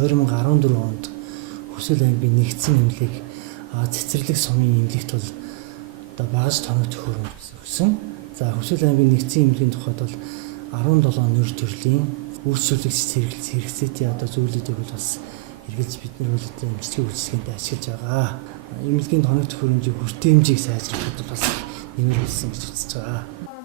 2014 онд Хүсэл аймгийн нэгдсэн эмнэлэг цэцэрлэг сумын эмнэлэгт бол одоо багаж тоног төхөөрөмж өгсөн. За Хүсэл аймгийн нэгдсэн эмнэлгийн тухайд бол 17 нэр төрлийн үйлчлүүлэгч хэрэгцээтэй одоо зүйлүүдийг бол бас эргэлж бид нар бол эмчилгээ үйлчилгээнд ашиглаж байгаа. Эмнэлгийн тоног төхөөрөмжийг хүртээмжийг сайжруулахад бол бас нэмэр болсон гэж үзэж байгаа.